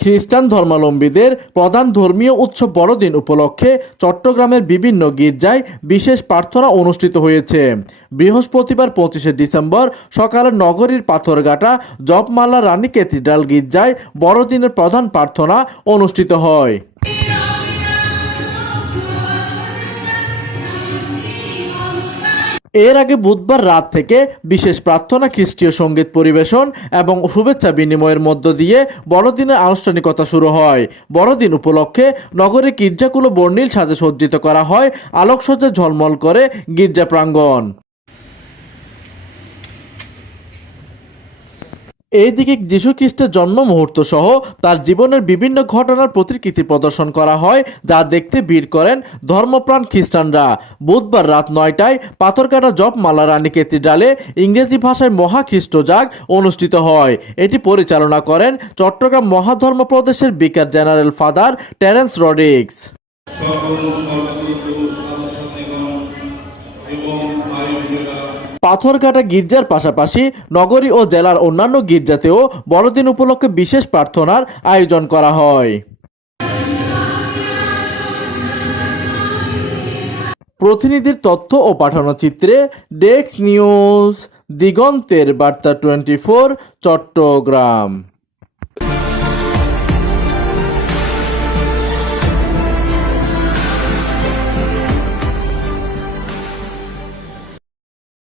খ্রিস্টান ধর্মাবলম্বীদের প্রধান ধর্মীয় উৎসব বড়দিন উপলক্ষে চট্টগ্রামের বিভিন্ন গির্জায় বিশেষ প্রার্থনা অনুষ্ঠিত হয়েছে। বৃহস্পতিবার 25শে ডিসেম্বর সকালে নগরীর পাথরঘাটা জপমালা রানী ক্যাথিড্রাল গির্জায় বড়দিনের প্রধান প্রার্থনা অনুষ্ঠিত হয়। এর আগে বুধবার রাত থেকে বিশেষ প্রার্থনা, খ্রিস্টীয় সঙ্গীত পরিবেশন এবং শুভেচ্ছা বিনিময়ের মধ্য দিয়ে বড়দিনের আনুষ্ঠানিকতা শুরু হয়। বড়দিন উপলক্ষে নগরের গির্জাগুলো বর্ণিল সাজে সজ্জিত করা হয়, আলোকসজ্জা ঝলমল করে গির্জা প্রাঙ্গণ। এইদিকে যীশু খ্রিস্টের জন্ম মুহূর্ত সহ তার জীবনের বিভিন্ন ঘটনার প্রতিকৃতি প্রদর্শন করা হয়, যা দেখতে ভিড় করেন ধর্মপ্রাণ খ্রিস্টানরা। বুধবার রাত 9টায় পাথরঘাটা জপমালা রানী ক্যাথিড্রালে ইংরেজি ভাষায় মহা খ্রিস্টজাগ অনুষ্ঠিত হয়। এটি পরিচালনা করেন চট্টগ্রাম মহাধর্ম প্রদেশের vicar general father Terence Rodriguez. Patharghata গির্জার পাশাপাশি নগরী ও জেলার অন্যান্য গির্জাতেও বড়দিন উপলক্ষে বিশেষ প্রার্থনার আয়োজন করা হয়। প্রতিনিধির তথ্য ও পাঠানো চিত্রে ডেস্ক নিউজ, দিগন্তের বার্তা 24, চট্টগ্রাম।